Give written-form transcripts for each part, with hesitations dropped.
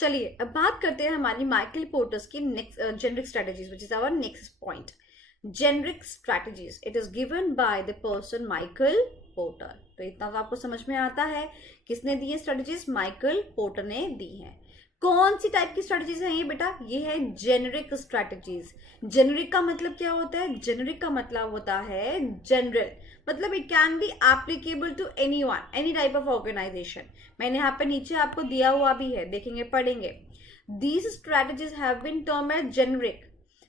चलिए अब बात करते हैं हमारी माइकल पोर्टर्स की next generic strategies, which is our next point. Generic strategies, it is given by the person Michael Porter. तो इतना तो आपको समझ में आता है किसने दी है स्ट्रेटजीज, माइकल पोर्टर ने दी है। कौन सी टाइप की स्ट्रेटजीज है ये बेटा, ये है जेनरिक स्ट्रेटजीज। जेनरिक का मतलब क्या होता है, जेनरिक का मतलब होता है जनरल, मतलब it can be applicable to anyone, any type of organisation. मैंने यहाँ पे नीचे आपको दिया हुआ भी है, देखेंगे पढ़ेंगे। These strategies have been termed as generic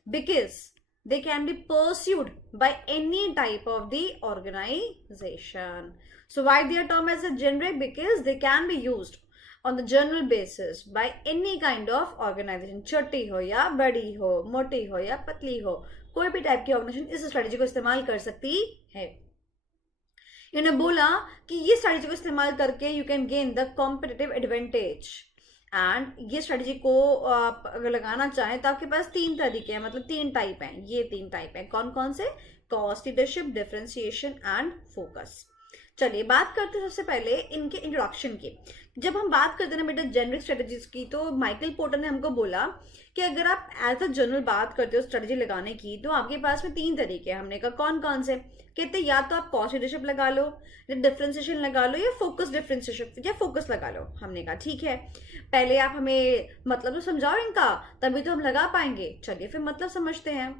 because they can be pursued by any type of the organization. So why they are termed as a generic? Because they can be used on the general basis by any kind of organization, छोटी हो या बड़ी हो, मोटी हो या पतली हो, कोई भी टाइप की ऑर्गेनाइजेशन इस स्ट्रेटेजी को इस्तेमाल कर सकती है। इन्होंने बोला कि ये स्ट्रेटेजी को इस्तेमाल करके you can gain the competitive advantage. And ये स्ट्रेटेजी को आप अगर लगाना चाहें तो आपके पास 3 तरीके हैं, मतलब 3 टाइप हैं। ये 3 टाइप हैं, कौन कौन से, cost leadership, differentiation and focus. चलिए बात करते हैं सबसे पहले इनके इंट्रोडक्शन की। जब हम बात करते हैं ना बेटा जेनरिक स्ट्रेटेजीज की, तो माइकल पोर्टर ने हमको बोला कि अगर आप एज अ जनरल बात करते हो स्ट्रेटेजी लगाने की, तो आपके पास में 3 तरीके हैं। हमने कहा कौन कौन से, कहते या तो आप कॉस्ट लीडरशिप लगा लो, या डिफरेंशिएशन लगा लो, या फोकस डिफरेंशिएशन या फोकस लगा लो। हमने कहा ठीक है, पहले आप हमें मतलब तो समझाओ इनका, तभी तो हम लगा पाएंगे। चलिए फिर मतलब समझते हैं।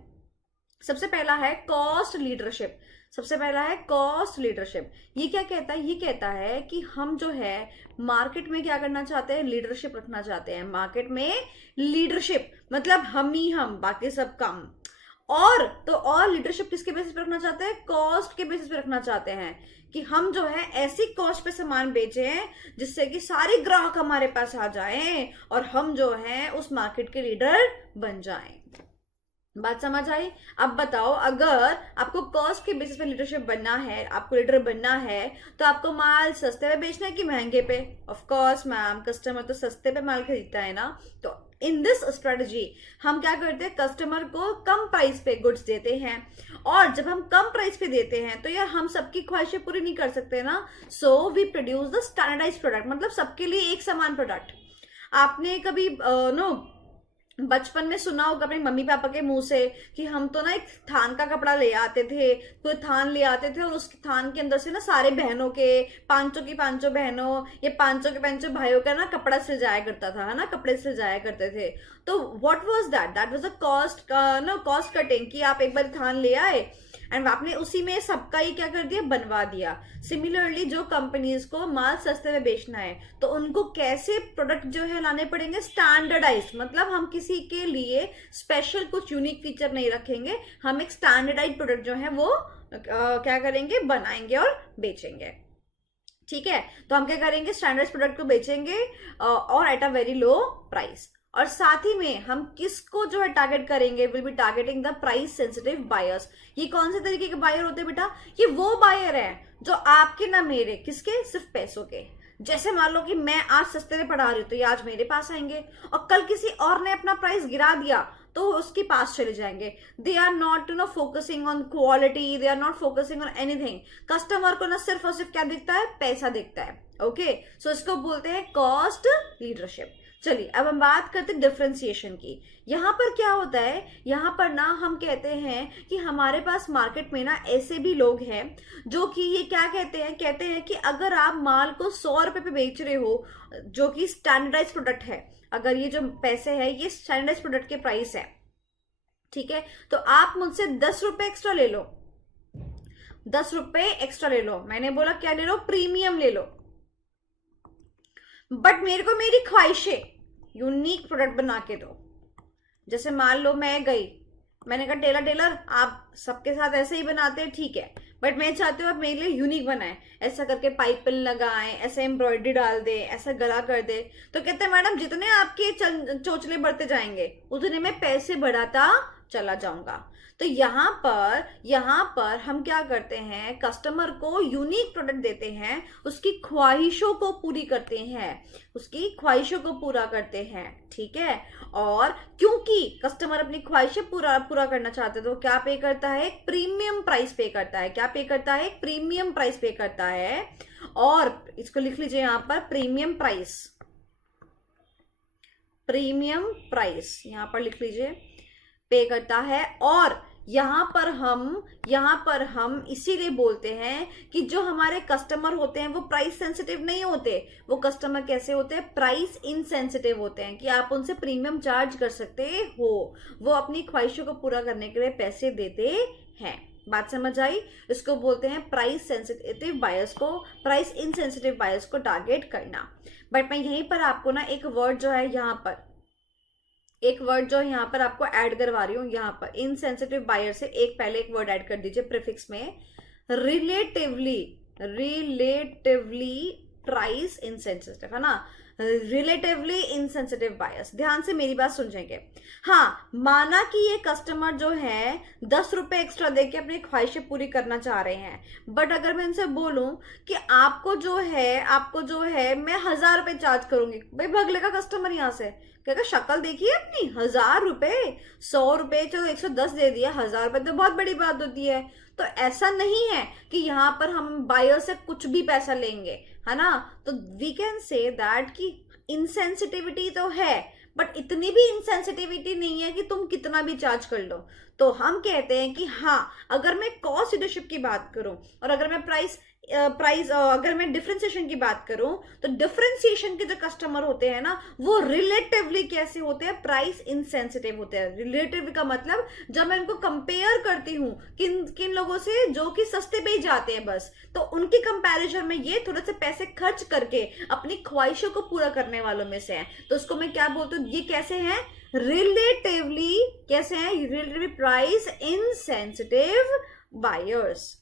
सबसे पहला है कॉस्ट लीडरशिप। सबसे पहला है कॉस्ट लीडरशिप। ये क्या कहता है, ये कहता है कि हम जो है मार्केट में क्या करना चाहते हैं, लीडरशिप रखना चाहते हैं। मार्केट में लीडरशिप मतलब हम ही हम, बाकी सब कम। और लीडरशिप किसके बेसिस पे रखना चाहते हैं, कॉस्ट के बेसिस पे रखना चाहते हैं कि हम जो है ऐसी कॉस्ट पे सामान बेचें जिससे कि सारे ग्राहक हमारे पास आ जाएं और हम जो है उस मार्केट के लीडर बन जाएं। बात समझ आई। अब बताओ, अगर आपको कॉस्ट के बेसिस पे लीडरशिप बनना है, आपको लीडर बनना है, तो आपको माल सस्ते पे बेचना है कि महंगे पे? ऑफ कोर्स मैम, कस्टमर तो सस्ते पे माल खरीदता है ना। तो इन दिस स्ट्रेटजी हम क्या करते हैं, कस्टमर को कम प्राइस पे गुड्स देते हैं। और जब हम कम प्राइस पे देते हैं तो यार हम सबकी ख्वाहिशें पूरी नहीं कर सकते ना। So we produce the standardise product, मतलब सबके लिए एक समान प्रोडक्ट। आपने कभी बचपन में सुना होगा अपने मम्मी पापा के मुंह से कि हम तो ना एक थान का कपड़ा ले आते थे, तो थान ले आते थे और उस थान के अंदर से ना सारे बहनों के, 500 की 500 बहनों या 500 के 500 भाइयों का ना कपड़ा सिल जाया करता था, है ना, कपड़े सिल जाया करते थे। तो what was that, that was a cost cutting, कि आप एक बार थान ले आए एंड आपने उसी में सबका ही क्या कर दिया, बनवा दिया। सिमिलरली जो कंपनीज को माल सस्ते में बेचना है तो उनको कैसे प्रोडक्ट जो है लाने पड़ेंगे, स्टैंडर्डाइज्ड, मतलब हम किसी के लिए स्पेशल कुछ यूनिक फीचर नहीं रखेंगे, हम एक स्टैंडर्डाइज्ड प्रोडक्ट जो है वो क्या करेंगे, बनाएंगे और बेचेंगे। ठीक है, तो हम क्या करेंगे, स्टैंडर्ड प्रोडक्ट को बेचेंगे और at a very low price. और साथ ही में हम किसको जो है टारगेट करेंगे, will be targeting the price sensitive buyers. ये कौन से तरीके के बायर होते हैं बेटा, ये वो बायर हैं जो आपके ना मेरे, किसके, सिर्फ पैसों के। जैसे मान लो कि मैं आज सस्ते में पढ़ा रही हूँ तो ये आज मेरे पास आएंगे, और कल किसी और ने अपना प्राइस गिरा दिया तो उसके पास चले जाएंगे। They are not focusing on quality, they are not focusing on anything. Customer को ना सिर्फ और सिर्फ क्या दिखता है, पैसा दिखता है। ओके, सो इसको बोलते हैं कॉस्ट लीडरशिप। चलिए अब हम बात करते हैं डिफरेंशिएशन की। यहाँ पर क्या होता है, यहाँ पर ना हम कहते हैं कि हमारे पास मार्केट में ना ऐसे भी लोग हैं जो कि ये क्या कहते हैं कि अगर आप माल को 100 रुपए पे बेच रहे हो, जो कि स्टैंडर्डाइज प्रोडक्ट है, अगर ये जो पैसे है ये स्टैंडर्डाइज प्रोडक्ट के प्राइस है, ठीक है, तो आप मुझसे 10 रुपए एक्स्ट्रा ले लो, 10 रुपए एक्स्ट्रा ले लो। मैंने बोला क्या ले लो, प्रीमियम ले लो, बट मेरे को मेरी ख्वाहिशें यूनिक प्रोडक्ट बना के दो। जैसे मान लो मैं गई, मैंने कहा टेलर आप सबके साथ ऐसे ही बनाते हैं, ठीक है, बट मैं चाहती हूँ आप मेरे लिए यूनिक बनाए, ऐसा करके पाइपिन लगाएं, ऐसे एम्ब्रॉयडरी डाल दे, ऐसा गला कर दे। तो कहते हैं मैडम जितने आपके चोचले बढ़ते जाएंगे उतने में पैसे बढ़ाता चला जाऊंगा। तो यहाँ पर हम क्या करते हैं, कस्टमर को यूनिक प्रोडक्ट देते हैं, उसकी ख्वाहिशों को पूरी करते हैं, उसकी ख्वाहिशों को पूरा करते हैं। ठीक है, और क्योंकि कस्टमर अपनी ख्वाहिशें पूरा करना चाहते हैं तो क्या पे करता है, प्रीमियम प्राइस पे करता है। क्या पे करता है, प्रीमियम प्राइस पे करता है। और इसको लिख लीजिए यहाँ पर, प्रीमियम प्राइस। प्रीमियम प्राइस, यहाँ पर लिख लीजिए, पे करता है। और यहाँ पर हम इसीलिए बोलते हैं कि जो हमारे कस्टमर होते हैं वो प्राइस सेंसिटिव नहीं होते। वो कस्टमर कैसे होते हैं? प्राइस इनसेंसिटिव होते हैं, कि आप उनसे प्रीमियम चार्ज कर सकते हो, वो अपनी ख्वाहिशों को पूरा करने के लिए पैसे देते हैं। बात समझ आई? इसको बोलते हैं प्राइस सेंसिटिव बायर्स को, प्राइस इनसेंसिटिव बायर्स को टारगेट करना। बट मैं यहीं पर आपको ना एक वर्ड जो है यहाँ पर आपको ऐड करवा रही हूँ। यहाँ पर इनसेंसिटिव बायर से पहले एक वर्ड ऐड कर दीजिए प्रीफिक्स में, रिलेटिवली प्राइस इनसेंसिटिव, है ना, रिलेटिवली इनसेंसिटिव बायर्स। ध्यान से मेरी बात सुनेंगे। हाँ, माना कि ये कस्टमर जो है 10 रुपए एक्स्ट्रा देके अपनी ख्वाहिशें पूरी करना चाह रहे हैं, बट अगर मैं इनसे बोलूं कि आपको जो है मैं 1000 रुपए चार्ज करूंगी, भाई भाग लेगा कस्टमर यहाँ से, कहेगा शक्ल देखिए अपनी, 1000 रुपए, 100 रुपए, चलो 110 दे दिया, 1000 रुपए तो बहुत बड़ी बात होती है। तो ऐसा नहीं है कि यहाँ पर हम बायर से कुछ भी पैसा लेंगे, है ना। तो वी कैन से दैट कि इनसेंसिटिविटी तो है, बट इतनी भी इनसेंसिटिविटी नहीं है कि तुम कितना भी चार्ज कर लो। तो हम कहते हैं कि हाँ, अगर मैं कॉस्ट लीडरशिप की बात करूं और अगर मैं अगर मैं डिफरेंशिएशन की बात करूं, तो डिफरेंशिएशन के जो कस्टमर होते हैं ना, वो रिलेटिवली कैसे होते हैं? प्राइस इनसेंसिटिव होते हैं। रिलेटिव का मतलब जब मैं उनको कंपेयर करती हूं किन लोगों से जो कि सस्ते पे ही जाते हैं बस, तो उनके कंपैरिजन में ये थोड़े से पैसे खर्च करके अपनी ख्वाहिशों को पूरा करने वालों में से हैं। तो उसको मैं क्या बोलती हूँ? ये कैसे हैं? रिलेटिवली कैसे हैं? Relatively price insensitive buyers.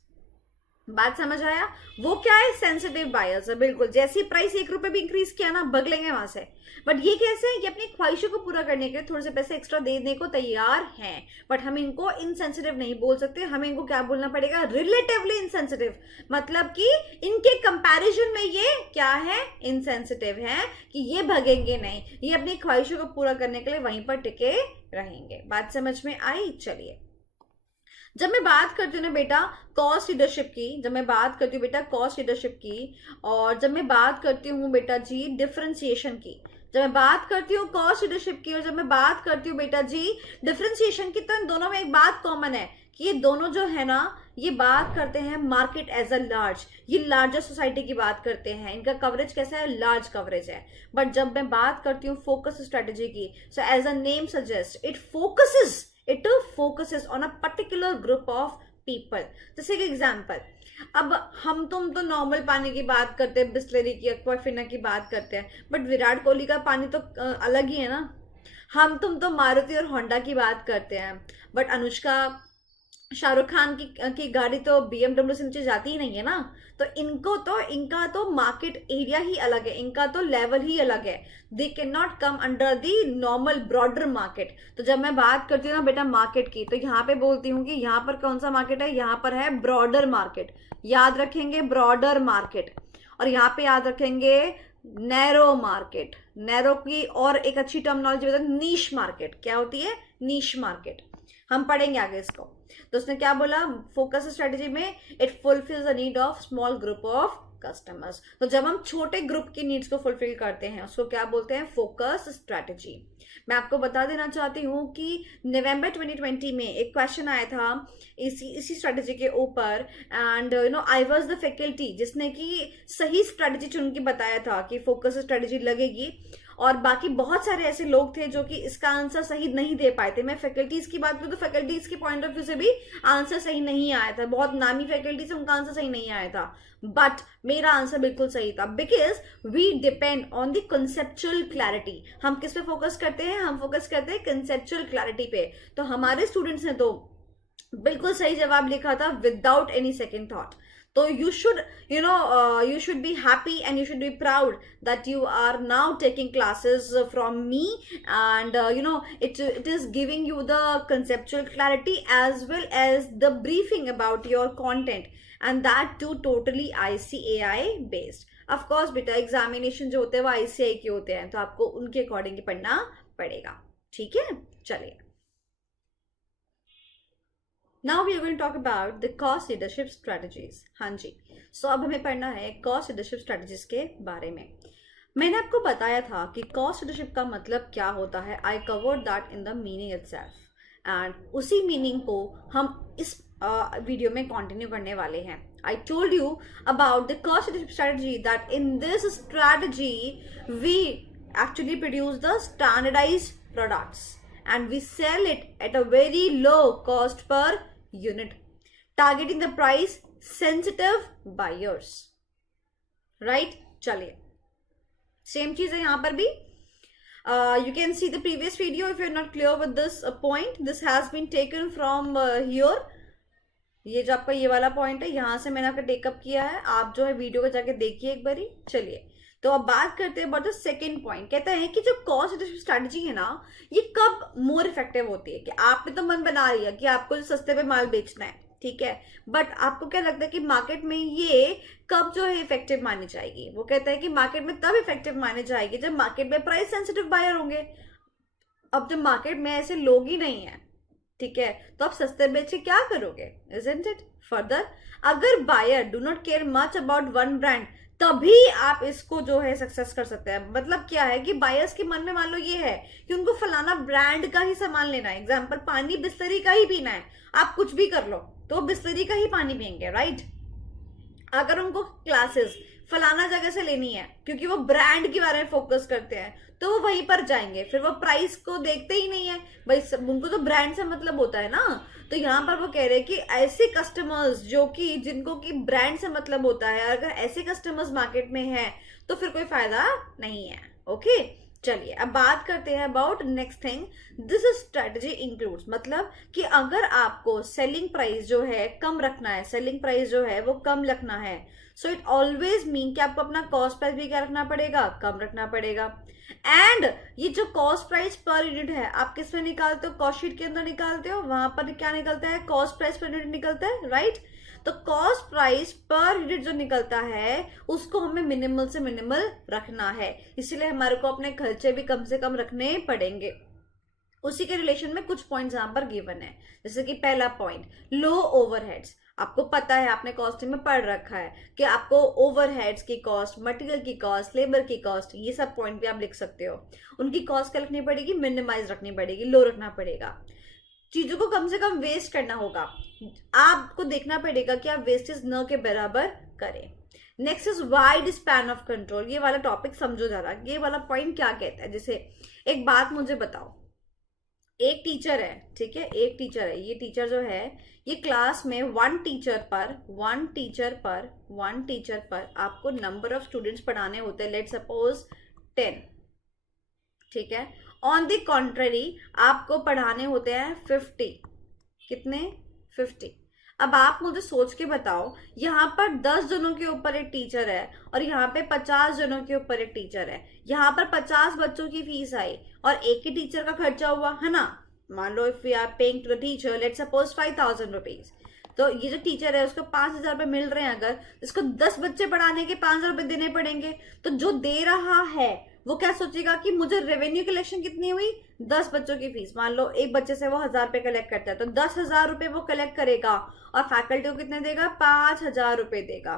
बात समझ आया? वो क्या है? सेंसिटिव बायर्स है। बिल्कुल, जैसी प्राइस 1 रुपए भी इंक्रीज किया ना, भग लेंगे वहां से। बट ये कैसे है? कि अपनी ख्वाहिशों को पूरा करने के लिए थोड़े से पैसे एक्स्ट्रा देने को तैयार हैं, बट हम इनको इनसेंसिटिव नहीं बोल सकते। हमें इनको क्या बोलना पड़ेगा? Relatively insensitive. मतलब कि इनके कंपैरिजन में ये क्या है? इनसेंसिटिव है, कि ये भगेंगे नहीं, ये अपनी ख्वाहिशों को पूरा करने के लिए वहीं पर टिके रहेंगे। बात समझ में आई? चलिए, जब मैं बात करती हूँ ना बेटा कॉस्ट लीडरशिप की, और जब मैं बात करती हूँ बेटा जी डिफरेंशिएशन की, जब मैं बात करती हूँ कॉस्ट लीडरशिप की और जब मैं बात करती हूँ बेटा जी डिफरेंशिएशन की, तो इन दोनों में एक बात कॉमन है कि ये दोनों जो है ना, ये बात करते हैं मार्केट एज अ लार्ज, ये लार्जर सोसाइटी की बात करते हैं। इनका कवरेज कैसा है? लार्ज कवरेज है। बट जब मैं बात करती हूँ फोकस स्ट्रेटेजी की, so as a name suggest, it focuses on a particular group of people। जैसे एक एग्जाम्पल, अब हम तुम तो नॉर्मल पानी की बात करते हैं, बिस्लरी की, एक्वाफिना की बात करते हैं, बट विराट कोहली का पानी तो अलग ही है ना। हम तुम तो मारुति और होंडा की बात करते हैं, बट अनुष्का, शाहरुख खान की गाड़ी तो BMW से नीचे जाती ही नहीं है ना। तो इनका तो मार्केट एरिया ही अलग है, इनका तो लेवल ही अलग है। They can not come under the normal broader market. तो जब मैं बात करती हूँ ना बेटा मार्केट की, तो यहाँ पे बोलती हूँ कि यहाँ पर कौन सा मार्केट है? यहाँ पर है ब्रॉडर मार्केट। याद रखेंगे ब्रॉडर मार्केट, और यहाँ पे याद रखेंगे नैरो मार्केट। नैरो की और एक अच्छी टर्मिनोलॉजी होती है नीश मार्केट। क्या होती है? Niche market. हम पढ़ेंगे आगे इसको। तो उसने क्या बोला? फोकस स्ट्रेटेजी में it fulfils the need of small group of customers. तो जब हम छोटे ग्रुप की नीड्स को फुलफिल करते हैं उसको क्या बोलते हैं? Focus strategy. मैं आपको बता देना चाहती हूँ कि नवंबर 2020 में एक क्वेश्चन आया था इसी स्ट्रेटेजी के ऊपर, and I was the faculty जिसने कि सही स्ट्रेटेजी चुन के बताया था कि फोकस स्ट्रेटेजी लगेगी, और बाकी बहुत सारे ऐसे लोग थे जो कि इसका आंसर सही नहीं दे पाए थे। मैं फैकल्टीज की बात करूँ तो फैकल्टीज के पॉइंट ऑफ व्यू से भी आंसर सही नहीं आया था। बहुत नामी फैकल्टी से उनका आंसर सही नहीं आया था, बट मेरा आंसर बिल्कुल सही था, because we depend on the conceptual clarity. हम किस पे फोकस करते हैं? हम फोकस करते हैं कंसेप्चुअल क्लैरिटी पे। तो हमारे स्टूडेंट्स ने तो बिल्कुल सही जवाब लिखा था without any second thought. So you should, you should be happy and you should be proud that you are now taking classes from me, and it is giving you the conceptual clarity as well as the briefing about your content, and that too totally ICAI based. Of course बेटा examination जो होते हैं वो ICAI के होते हैं, तो आपको उनके अकॉर्डिंग ही पढ़ना पड़ेगा। ठीक है, चलिए। Now we are going to talk about the cost leadership strategies। हाँ जी, सो अब हमें पढ़ना है cost leadership strategies के बारे में। मैंने आपको बताया था कि कॉस्ट लीडरशिप का मतलब क्या होता है. I covered that in the meaning itself and उसी मीनिंग को हम इस वीडियो में कंटिन्यू करने वाले हैं. I told you about the cost leadership strategy, that in this strategy we actually produce the standardized products and we sell it at a very low cost per unit, targeting the price sensitive buyers. Right? चलिए, same चीज है यहाँ पर भी. You can see the previous video if you're not clear with this point. This has been taken from here. ये जो आपका ये वाला पॉइंट है, यहाँ से मैंने आपका टेकअप किया है. आप जो है वीडियो को जाके देखिए एक बारी. चलिए, तो अब बात करते हैं अबाउट द सेकंड पॉइंट. कहता है कि जो कॉस्ट लीडरशिप स्ट्रैटेजी है ना, ये कब मोर इफेक्टिव होती है. कि आपने तो मन बना लिया कि आपको जो सस्ते पे माल बेचना है, ठीक है, बट आपको क्या लगता है कि मार्केट में ये कब जो है इफेक्टिव मानी जाएगी. वो कहता है कि मार्केट में तब इफेक्टिव मानी जाएगी जब मार्केट में प्राइस सेंसिटिव बायर होंगे. अब जब मार्केट में ऐसे लोग ही नहीं है, ठीक है, तो आप सस्ते बेच के क्या करोगे. Isn't it. फर्दर, अगर buyer do not care much about one brand, तभी आप इसको जो है सक्सेस कर सकते हैं. मतलब क्या है कि बायर्स के मन में मान लो ये है कि उनको फलाना ब्रांड का ही सामान लेना है. एग्जाम्पल, पानी बिस्लरी का ही पीना है. आप कुछ भी कर लो तो बिस्लरी का ही पानी पियेंगे, राइट. अगर उनको क्लासेस फलाना जगह से लेनी है क्योंकि वो ब्रांड के बारे में फोकस करते हैं, तो वो वहीं पर जाएंगे. फिर वो प्राइस को देखते ही नहीं है भाई, उनको तो ब्रांड से मतलब होता है ना. तो यहाँ पर वो कह रहे हैं कि ऐसे कस्टमर्स जो कि जिनको कि ब्रांड से मतलब होता है, अगर ऐसे कस्टमर्स मार्केट में हैं तो फिर कोई फायदा नहीं है. ओके, चलिए अब बात करते हैं about next thing. This strategy includes, मतलब कि अगर आपको सेलिंग प्राइस जो है कम रखना है, सेलिंग प्राइस जो है वो कम रखना है, सो इट ऑलवेज मीन कि आपको अपना कॉस्ट प्राइस भी क्या रखना पड़ेगा, कम रखना पड़ेगा. एंड ये जो कॉस्ट प्राइस पर यूनिट है आप किस में निकालते हो, कॉस्ट शीट के अंदर निकालते हो. वहां पर क्या निकलता है, कॉस्ट प्राइस पर यूनिट निकलता है, राइट. तो कॉस्ट प्राइस पर यूनिट जो निकलता है उसको हमें मिनिमल से मिनिमल रखना है. इसीलिए हमारे को अपने खर्चे भी कम से कम रखने पड़ेंगे. उसी के रिलेशन में कुछ पॉइंट्स यहाँ पर गिवन है. जैसे कि पहला पॉइंट, लो ओवरहेड्स. आपको पता है, आपने कॉस्टिंग में पढ़ रखा है कि आपको ओवरहेड्स की कॉस्ट, मटेरियल की कॉस्ट, लेबर की कॉस्ट, ये सब पॉइंट भी आप लिख सकते हो. उनकी कॉस्ट क्या रखनी पड़ेगी, मिनिमाइज रखनी पड़ेगी, लो रखना पड़ेगा. चीजों को कम से कम वेस्ट करना होगा. आपको देखना पड़ेगा कि आप वेस्टेज न के बराबर करें. Next is wide span of control. ये वाला टॉपिक समझो जरा, ये वाला पॉइंट क्या कहता है. जैसे एक बात मुझे बताओ, एक टीचर है, ठीक है, एक टीचर है. ये टीचर जो है ये क्लास में वन टीचर पर आपको नंबर ऑफ स्टूडेंट्स पढ़ाने होते हैं, लेट सपोज 10, ठीक है. ऑन द कॉन्ट्ररी आपको पढ़ाने होते हैं 50. कितने, 50. अब आप मुझे सोच के बताओ, यहाँ पर 10 जनों के ऊपर एक टीचर है और यहाँ पे 50 जनों के ऊपर एक टीचर है. यहाँ पर 50 बच्चों की फीस आई और एक ही टीचर का खर्चा हुआ है ना. मान लो if we are paying to the teacher let suppose 5,000 rupees, तो ये जो टीचर है उसको 5,000 रुपये मिल रहे हैं. अगर इसको 10 बच्चे पढ़ाने के 5,000 रुपये देने पड़ेंगे, तो जो दे रहा है वो क्या सोचेगा कि मुझे रेवेन्यू कलेक्शन कितनी हुई, 10 बच्चों की फीस. मान लो एक बच्चे से वो 1,000 रुपये कलेक्ट करता है, तो 10,000 रुपये वो कलेक्ट करेगा और फैकल्टी को कितने देगा, 5,000 रुपये देगा.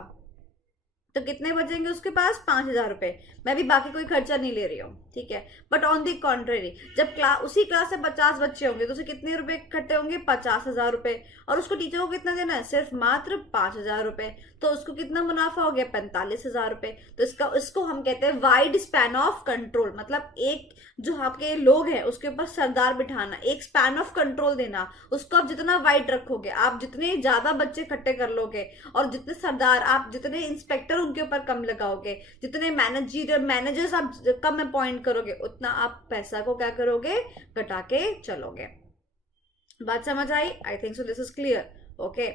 तो कितने बचेंगे उसके पास, 5,000 रुपये. मैं भी बाकी कोई खर्चा नहीं ले रही हूँ, ठीक है. बट ऑन दी कॉन्ट्रेरी जब उसी क्लास से 50 बच्चे होंगे तो उसे कितने रुपए इकट्ठे होंगे, 50,000 रुपए. और उसको टीचर को कितना देना है, सिर्फ मात्र 5,000 रुपए. तो उसको कितना मुनाफा हो गया, 45,000 रुपए. तो इसको हम कहते हैं वाइड स्पैन ऑफ कंट्रोल. मतलब एक जो आपके लोग हैं उसके ऊपर सरदार बिठाना, एक स्पैन ऑफ कंट्रोल देना. उसको आप जितना वाइड रखोगे, आप जितने ज्यादा बच्चे इकट्ठे कर लोगे और जितने सरदार, आप जितने इंस्पेक्टर उनके ऊपर कम लगाओगे, जितने मैनेजर्स आप कम अपॉइंट करोगे, उतना आप पैसा को क्या करोगे, घटा के चलोगे. बात समझ आई? I think so this is clear. Okay,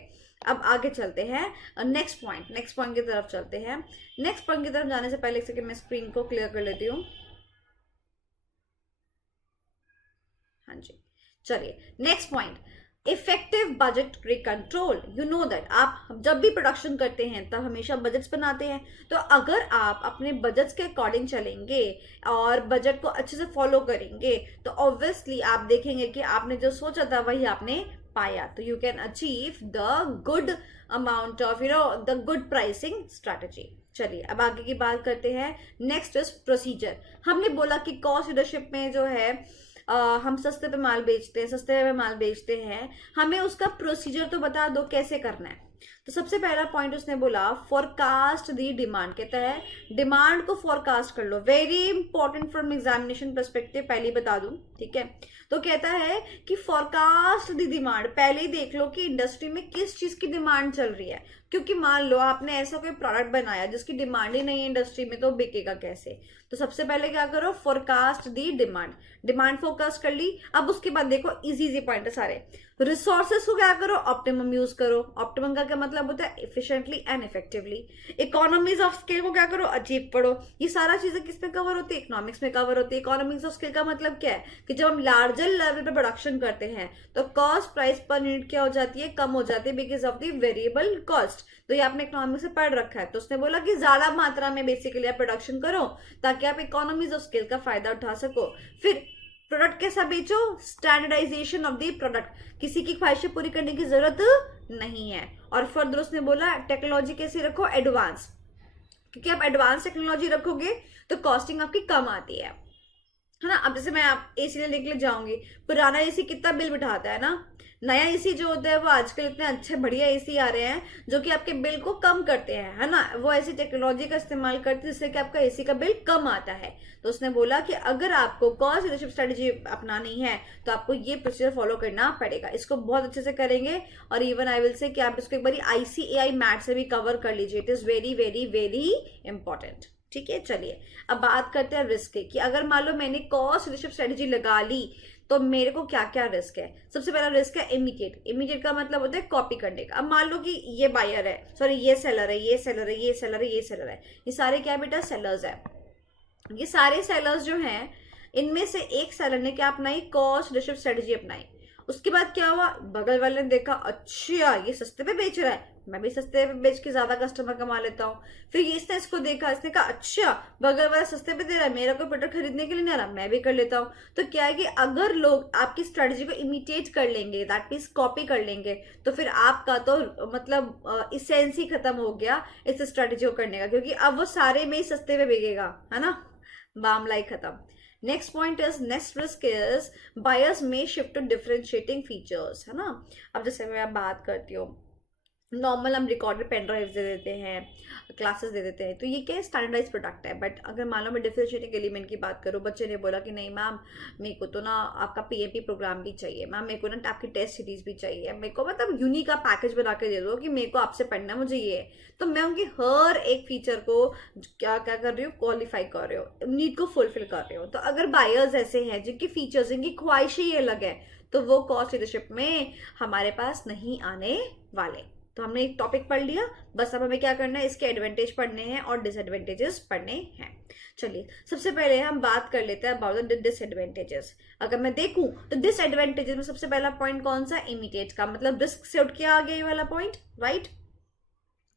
अब आगे चलते हैं नेक्स्ट पॉइंट की तरफ चलते हैं. नेक्स्ट पॉइंट की तरफ जाने से पहले एक सेकंड मैं स्क्रीन को क्लियर कर लेती हूँ. हाँ जी, चलिए next point, effective budget control. You know that आप जब भी प्रोडक्शन करते हैं तब हमेशा बजट्स बनाते हैं. तो अगर आप अपने बजट्स के अकॉर्डिंग चलेंगे और बजट को अच्छे से फॉलो करेंगे तो ऑब्वियसली आप देखेंगे कि आपने जो सोचा था वही आपने पाया. तो you can achieve the good amount of the good pricing strategy. चलिए अब आगे की बात करते हैं। Next is procedure. हमने बोला कि कॉस्ट लीडरशिप में जो है हम सस्ते पे माल बेचते हैं, सस्ते पे माल बेचते हैं, हमें उसका प्रोसीजर तो बता दो कैसे करना है। तो सबसे पहला पॉइंट उसने बोला फॉरकास्ट दी डिमांड। कहता है डिमांड को फॉरकास्ट कर लो, very important from examination perspective, पहले ही बता दूं, ठीक है। तो कहता है कि फॉरकास्ट दी डिमांड, पहले ही देख लो कि इंडस्ट्री में किस चीज की डिमांड चल रही है, क्योंकि मान लो आपने ऐसा कोई प्रोडक्ट बनाया जिसकी डिमांड ही नहीं है इंडस्ट्री में, तो बिकेगा कैसे। तो सबसे पहले क्या करो, फोरकास्ट दी डिमांड, डिमांड फोरकास्ट कर ली। अब उसके बाद देखो इजी इजी पॉइंट है सारे। रिसोर्सेस को क्या करो, ऑप्टिमम यूज करो। ऑप्टिमम का क्या मतलब होता है, efficiently and effectively. Economies of scale को क्या करो, अचीव पढ़ो। ये सारा चीजें किस में कवर होती है, इकोनॉमिक्स में कवर होती है। इकोनॉमिक्स ऑफ स्केल का मतलब क्या है कि जब हम लार्जर लेवल पे प्रोडक्शन करते हैं तो कॉस्ट प्राइस पर यूनिट क्या हो जाती है, कम हो जाती है, because of the variable cost. तो ये आपने इकोनॉमिक्स से पढ़ रखा है। तो उसने बोला कि ज्यादा मात्रा में बेसिकली आप प्रोडक्शन करो ताकि आप इकोनॉमीज ऑफ स्केल का फायदा उठा सको। फिर प्रोडक्ट कैसा बेचो, स्टैंडर्डाइजेशन ऑफ द प्रोडक्ट, किसी की ख्वाहिशें पूरी करने की जरूरत नहीं है। और फर्दर उसने बोला टेक्नोलॉजी कैसे रखो, एडवांस, क्योंकि आप एडवांस टेक्नोलॉजी रखोगे तो कॉस्टिंग आपकी कम आती है ना। अब जैसे मैं आप एसी लेने के लिए जाऊंगी, पुराना एसी कितना बिल बिठाता है ना, नया एसी जो होता है वो आजकल इतने अच्छे बढ़िया एसी आ रहे हैं जो कि आपके बिल को कम करते हैं, है ना। वो ऐसी टेक्नोलॉजी का इस्तेमाल करते हैं जिससे कि आपका एसी का बिल कम आता है। तो उसने बोला कि अगर आपको कॉस्ट लीडरशिप स्ट्रेटेजी अपनानी है तो आपको ये प्रोसीजर फॉलो करना पड़ेगा। इसको बहुत अच्छे से करेंगे और इवन आई विल से कि आप इसको एक बार ICAI मैट से भी कवर कर लीजिए। It is very very very important, ठीक है। चलिए अब बात करते हैं रिस्क की, कि अगर मान लो मैंने कॉस्ट लीडरशिप स्ट्रेटेजी लगा ली तो मेरे को क्या क्या रिस्क है। सबसे पहला रिस्क है इमिटेट। इमिटेट का मतलब होता है कॉपी करने का। अब मान लो कि ये बायर है, सॉरी ये सेलर है, ये सेलर है, ये सेलर है, ये सेलर है, ये सारे क्या बेटा सेलर्स है। ये सारे सेलर्स जो हैं इनमें से एक सेलर ने क्या अपनाई, कॉस्ट लीडरशिप स्ट्रेटेजी अपनाई। उसके बाद क्या हुआ, बगल वाले ने देखा अच्छा ये सस्ते पे बेच रहा है, मैं भी सस्ते पे बेच के ज्यादा कस्टमर कमा लेता हूँ। फिर इसने इसको देखा, इसने कहा अच्छा बगल वाला सस्ते पे दे रहा है, मेरा कोई प्रोडक्ट खरीदने के लिए नहीं आ रहा, मैं भी कर लेता हूँ। तो क्या है कि अगर लोग आपकी स्ट्रेटजी को इमिटेट कर लेंगे, दैट मीन्स कॉपी कर लेंगे, तो फिर आपका तो मतलब इसेंस ही खत्म हो गया इस स्ट्रेटजी को करने का, क्योंकि अब वो सारे में ही सस्ते पे बिकेगा, है ना, मामला ही खत्म। Next point is, next risk is buyers में शिफ्ट टू डिफरेंशिएटिंग फीचर्स, है ना। अब जैसे मैं बात करती हूँ, नॉर्मल हम रिकॉर्डेड पेन ड्राइव दे देते हैं, क्लासेस दे देते हैं, तो ये क्या स्टैंडर्डाइज प्रोडक्ट है। बट अगर मान लो मैं डिफरेंशिएटिंग एलिमेंट की बात करूँ, बच्चे ने बोला कि नहीं मैम मेरे को तो ना आपका PMP प्रोग्राम भी चाहिए, मैम मेरे को ना आपकी टेस्ट सीरीज भी चाहिए, मेरे को मतलब यूनिक का पैकेज बना के दे दो कि मेरे को आपसे पढ़ना है, मुझे ये है। तो मैं उनकी हर एक फीचर को क्या क्या कर रही हूँ, क्वालिफाई कर रही हूँ, नीड को फुलफिल कर रही हूँ। तो अगर बायर्स ऐसे हैं जिनकी फीचर्स, जिनकी ख्वाहिशें ही अलग है, तो वो कॉस्ट लीडरशिप में हमारे पास नहीं आने वाले। तो हमने एक टॉपिक पढ़ लिया, बस अब हमें क्या करना है, इसके एडवांटेज पढ़ने हैं और डिसएडवांटेजेस पढ़ने हैं। चलिए सबसे पहले हम बात कर लेते हैं अबाउट द डिसएडवांटेजेस। अगर मैं देखूं तो डिसएडवांटेजेस में सबसे पहला पॉइंट कौन सा, इमिटेट का, मतलब रिस्क से उठ के आ गया ये वाला पॉइंट, राइट।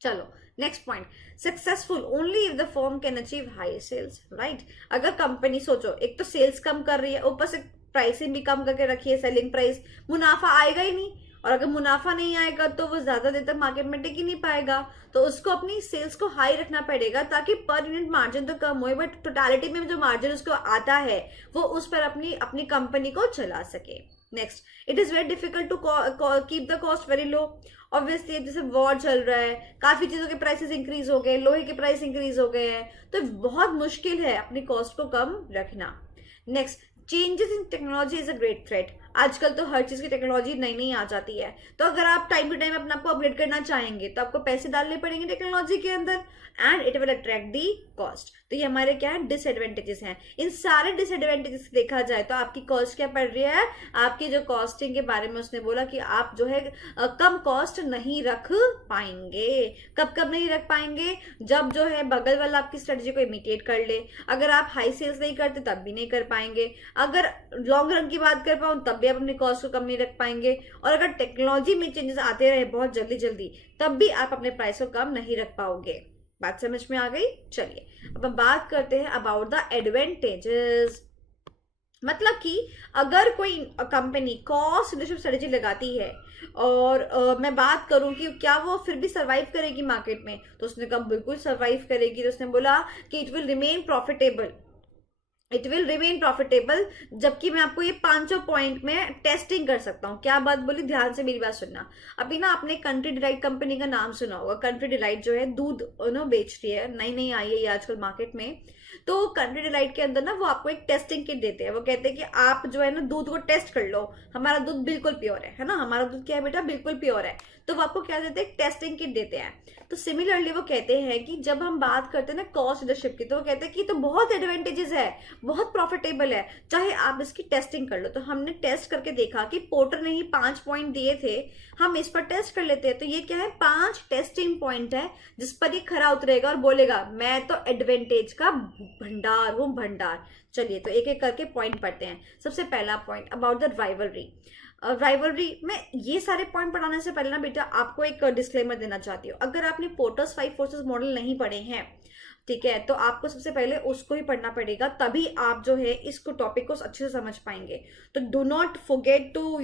चलो next point, successful only if the firm can achieve high sales, right. अगर कंपनी सोचो एक तो सेल्स कम कर रही है, ऊपर से प्राइसिंग भी कम करके रखी है, सेलिंग प्राइस, मुनाफा आएगा ही नहीं, और अगर मुनाफा नहीं आएगा तो वो ज्यादा देर तक मार्केट में टिक ही नहीं पाएगा। तो उसको अपनी सेल्स को हाई रखना पड़ेगा ताकि पर यूनिट मार्जिन तो कम हो, बट टोटलिटी में जो मार्जिन उसको आता है वो उस पर अपनी कंपनी को चला सके। Next, it is very difficult to keep the cost very low. Obviously जैसे वॉर चल रहा है, काफी चीजों के प्राइसेस इंक्रीज हो गए, लोहे के प्राइस इंक्रीज हो गए हैं, तो बहुत मुश्किल है अपनी कॉस्ट को कम रखना। Next, changes in technology is a great threat. आजकल तो हर चीज की टेक्नोलॉजी नई नई आ जाती है, तो अगर आप टाइम टू टाइम अपने आपको अपग्रेड करना चाहेंगे तो आपको पैसे डालने पड़ेंगे टेक्नोलॉजी के अंदर, and it will attract the cost. तो ये हमारे क्या है, डिसएडवांटेजेस हैं। इन सारे डिसएडवांटेजेस देखा जाए तो आपकी कॉस्ट क्या पड़ रही है, आपकी जो कॉस्टिंग के बारे में उसने बोला कि आप जो है कम कॉस्ट नहीं रख पाएंगे। कब कब नहीं रख पाएंगे, जब जो है बगल वाला आपकी स्ट्रेटजी को इमिटेट कर ले। अगर आप हाई सेल्स नहीं करते तब भी नहीं कर पाएंगे। अगर लॉन्ग रन की बात कर पाऊं तब भी आप अपनी कॉस्ट को कम नहीं रख पाएंगे। और अगर टेक्नोलॉजी में चेंजेस आते रहे बहुत जल्दी जल्दी, तब भी आप अपने प्राइस को कम नहीं रख पाओगे। बात समझ में आ गई। चलिए अब हम बात करते हैं अबाउट द एडवांटेजेस। मतलब कि अगर कोई कंपनी कॉस्ट लीडरशिप स्ट्रेटेजी लगाती है और मैं बात करूं कि क्या वो फिर भी सरवाइव करेगी मार्केट में, तो उसने कहा बिल्कुल सरवाइव करेगी। तो उसने बोला कि it will remain profitable, it will remain profitable, जबकि मैं आपको ये पांचों पॉइंट में टेस्टिंग कर सकता हूँ। क्या बात बोली, ध्यान से मेरी बात सुनना। अभी ना आपने कंट्री डिलाइट कंपनी का नाम सुना होगा। कंट्री डिलाइट जो है दूध बेच रही है, नई नई आई है ये आजकल मार्केट में। तो कंट्री डिलाइट के अंदर ना वो आपको एक टेस्टिंग किट देते हैं। वो कहते हैं कि आप जो है ना दूध को टेस्ट कर लो, हमारा दूध बिल्कुल प्योर है ना, हमारा दूध क्या है बेटा, बिल्कुल प्योर है। तो वो आपको क्या देते हैं, टेस्टिंग किट देते हैं। तो सिमिलरली वो कहते हैं कि जब हम बात करते हैं ना कॉस्ट लीडरशिप की, तो वो कहते हैं कि तो बहुत एडवांटेजेस है, बहुत प्रॉफिटेबल है, चाहे आप इसकी टेस्टिंग कर लो। तो हमने टेस्ट करके देखा कि पोर्टर ने ही 5 पॉइंट दिए थे, हम इस पर टेस्ट कर लेते हैं। तो ये क्या है, 5 टेस्टिंग पॉइंट है जिस पर ये खरा उतरेगा और बोलेगा मैं तो एडवांटेज का भंडार हूं, भंडार। चलिए तो एक एक करके पॉइंट पढ़ते हैं। सबसे पहला point about the rivalry. Rivalry में ये सारे पॉइंट पढ़ाने से पहले ना बेटा आपको एक डिस्क्लेमर देना चाहती हूँ। अगर आपने पोर्टर्स 5 फोर्सेस मॉडल नहीं पढ़े हैं, ठीक है, तो आपको सबसे पहले उसको ही पढ़ना पड़ेगा, तभी आप जो है इसको टॉपिक को अच्छे से समझ पाएंगे। तो do not forget to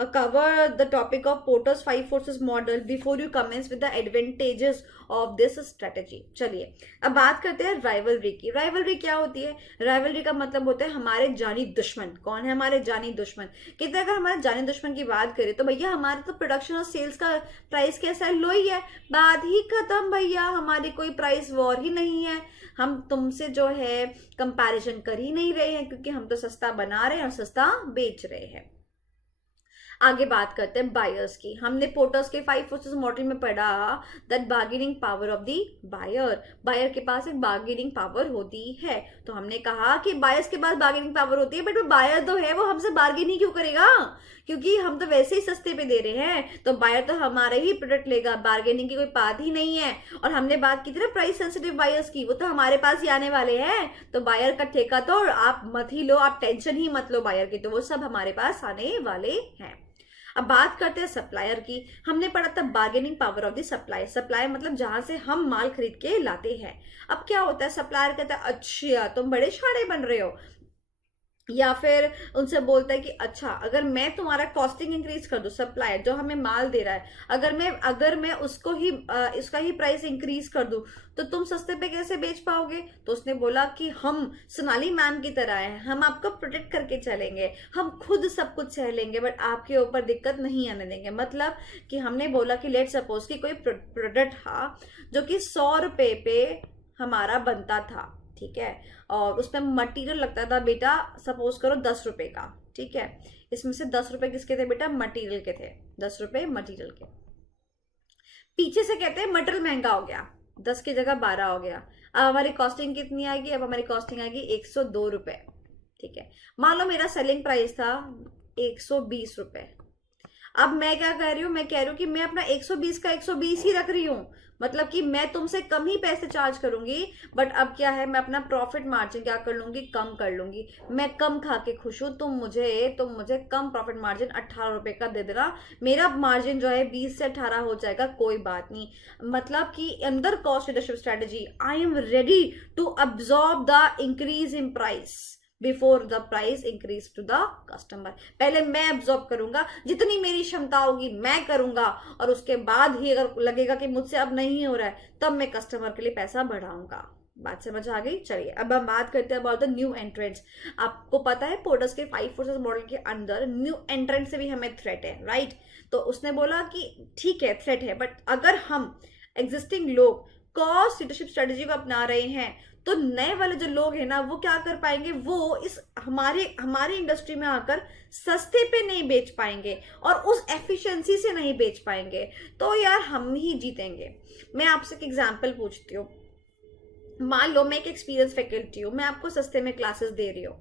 cover the topic of Porter's 5 forces model before you commence with the advantages of this strategy. चलिए अब बात करते हैं राइवलरी की। राइवलरी क्या होती है, राइवलरी का मतलब होता है हमारे जानी दुश्मन। कौन है हमारे जानी दुश्मन, कहते हैं अगर हमारे जानी दुश्मन की बात करें तो भैया हमारे तो प्रोडक्शन और सेल्स का प्राइस कैसा है, लो ही है, बात ही खत्म भैया, हमारी कोई प्राइस वॉर ही नहीं है, हम तुमसे जो है कंपैरिजन कर ही नहीं रहे हैं, क्योंकि हम तो सस्ता बना रहे हैं और सस्ता बेच रहे हैं। आगे बात करते हैं बायर्स की। हमने पोर्टर्स के 5 फोर्सेस मॉडल में पढ़ा that bargaining power of the buyer, buyer के पास एक बार्गेनिंग पावर होती है। तो हमने कहा कि बायर्स के पास बार्गेनिंग पावर होती है, बट वो बायर तो है वो हमसे बार्गेन ही क्यों करेगा, क्योंकि हम तो वैसे ही सस्ते पे दे रहे हैं, तो बायर तो हमारे ही प्रोडक्ट लेगा, बार्गेनिंग की कोई बात ही नहीं है। और हमने बात की थी ना प्राइस सेंसिटिव बायर्स की, वो तो हमारे पास ही आने वाले हैं, तो बायर का ठेका तो आप मत ही लो, आप टेंशन ही मत लो बायर की, तो वो सब हमारे पास आने वाले हैं। अब बात करते हैं सप्लायर की। हमने पढ़ा था bargaining power of the supplier. Supplier मतलब जहां से हम माल खरीद के लाते हैं। अब क्या होता है, सप्लायर कहता है अच्छा तुम बड़े शाणे बन रहे हो, या फिर उनसे बोलता है कि अच्छा अगर मैं तुम्हारा कॉस्टिंग इंक्रीज कर दूं, सप्लायर जो हमें माल दे रहा है, अगर मैं उसको ही इसका ही प्राइस इंक्रीज कर दूं, तो तुम सस्ते पे कैसे बेच पाओगे। तो उसने बोला कि हम सोनाली मैम की तरह हैं, हम आपको प्रोटेक्ट करके चलेंगे, हम खुद सब कुछ सह लेंगे, बट आपके ऊपर दिक्कत नहीं आने देंगे। मतलब कि हमने बोला कि लेट सपोज कि कोई प्रोडक्ट था जो कि 100 रुपए पे हमारा बनता था, ठीक है, और उसमें मटेरियल लगता था बेटा सपोज करो 10 रुपए का, ठीक है, इसमें से 10 रुपए किसके थे बेटा, मटेरियल के थे, 10 रुपए मटेरियल के। पीछे से कहते हैं मटेरियल महंगा हो गया, 10 की जगह 12 हो गया, अब हमारी कॉस्टिंग कितनी आएगी, अब हमारी कॉस्टिंग आएगी 102 रुपए, ठीक है। मान लो मेरा सेलिंग प्राइस था 120 रुपए, अब मैं क्या कह रही हूँ, मैं कह रही हूँ कि मैं अपना 120 का 120 ही रख रही हूँ, मतलब कि मैं तुमसे कम ही पैसे चार्ज करूंगी, बट अब क्या है मैं अपना प्रॉफिट मार्जिन क्या कर लूंगी, कम कर लूंगी। मैं कम खा के खुश हूं, तुम मुझे कम प्रॉफिट मार्जिन 18 रुपए का दे देना, मेरा मार्जिन जो है 20 से 18 हो जाएगा, कोई बात नहीं। मतलब कि अंदर cost leadership strategy I am ready to absorb the increase in price before the price increase to the customer. पहले मैं एब्जॉर्ब करूंगा, जितनी मेरी क्षमता होगी मैं करूंगा, और उसके बाद ही अगर लगेगा कि मुझसे अब नहीं हो रहा है, तब मैं कस्टमर के लिए पैसा बढ़ाऊंगा। बात समझ आ गई। चलिए अब हम बात करते हैं अबाउट द न्यू एंट्रेंट्स। आपको पता है पोर्टर्स के 5 फोर्सेस मॉडल के अंदर न्यू एंट्रेंट से भी हमें थ्रेट है, राइट। तो उसने बोला कि ठीक है थ्रेट है, बट अगर हम एग्जिस्टिंग लोग कॉस्ट लीडरशिप स्ट्रेटेजी को अपना रहे हैं, तो नए वाले जो लोग हैं ना वो क्या कर पाएंगे, वो इस हमारी इंडस्ट्री में आकर सस्ते पे नहीं बेच पाएंगे और उस एफिशिएंसी से नहीं बेच पाएंगे, तो यार हम ही जीतेंगे। मैं आपसे एक एग्जांपल पूछती हूँ, मान लो मैं एक एक्सपीरियंस फैकल्टी हूँ, मैं आपको सस्ते में क्लासेस दे रही हूँ,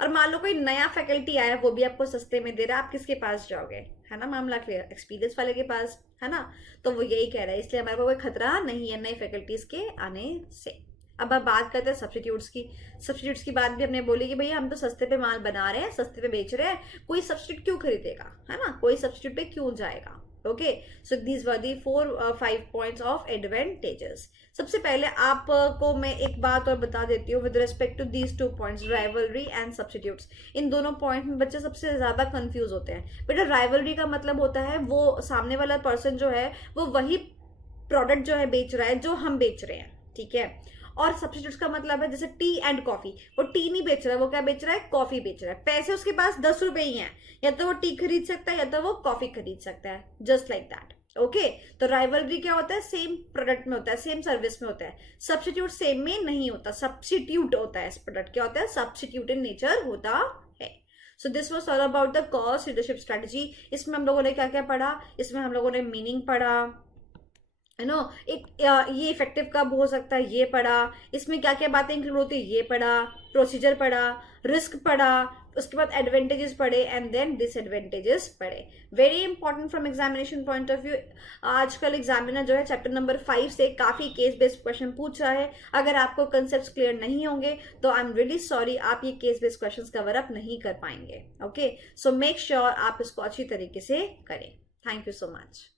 और मान लो कोई नया फैकल्टी आया वो भी आपको सस्ते में दे रहा है, आप किसके पास जाओगे, है ना मामला क्लियर, एक्सपीरियंस वाले के पास, है ना। तो वो यही कह रहा है, इसलिए हमारे को कोई खतरा नहीं है नई फैकल्टीज के आने से। अब आप बात करते हैं सब्सटीट्यूट्स की। सब्सटीट्यूट्स की बात भी हमने बोली कि भैया हम तो सस्ते पे माल बना रहे हैं, सस्ते पे बेच रहे हैं, कोई सब्सटीट्यूट क्यों खरीदेगा, है ना, कोई सब्सटीट्यूट पे क्यों जाएगा। Okay, so these were the 4-5 points of advantages. सबसे पहले आपको मैं एक बात और बता देती हूँ with respect to these 2 points, rivalry and substitutes. इन दोनों पॉइंट में बच्चे सबसे ज्यादा कंफ्यूज होते हैं. बेटा राइवलरी का मतलब होता है वो सामने वाला पर्सन जो है वो वही प्रोडक्ट जो है बेच रहा है जो हम बेच रहे हैं, ठीक है. और सब्स्टिट्यूट्स का मतलब है जैसे टी एंड कॉफी, वो टी नहीं बेच रहा है, वो क्या बेच रहा है, कॉफी बेच रहा है. पैसे उसके पास 10 रुपए ही हैं, या तो वो टी खरीद सकता है या तो वो कॉफी खरीद सकता है, जस्ट लाइक दैट. ओके, तो राइवलरी क्या होता है, सेम प्रोडक्ट में होता है, सेम सर्विस में होता है. सब्स्टिट्यूट सेम में नहीं होता, सब्स्टिट्यूट होता है. इस प्रोडक्ट क्या होता है, सब्स्टिट्यूट इन नेचर होता है. So this was all about the cost leadership strategy. इसमें हम लोगों ने क्या क्या पढ़ा, इसमें हम लोगों ने मीनिंग पढ़ा, यू नो, एक ये इफेक्टिव कब हो सकता है ये पढ़ा, इसमें क्या क्या बातें इंक्लूड होती है ये पढ़ा, प्रोसीजर पढ़ा, रिस्क पढ़ा, उसके बाद एडवांटेजेस पढ़े एंड देन डिसएडवांटेजेस पढ़े. Very important from examination point of view. आजकल एग्जामिनर जो है चैप्टर नंबर 5 से काफी केस बेस्ड क्वेश्चन पूछ रहा है. अगर आपको कंसेप्ट क्लियर नहीं होंगे तो आई एम रियली सॉरी, आप ये case based question cover up नहीं कर पाएंगे. ओके, सो मेक श्योर आप इसको अच्छी तरीके से करें. Thank you so much.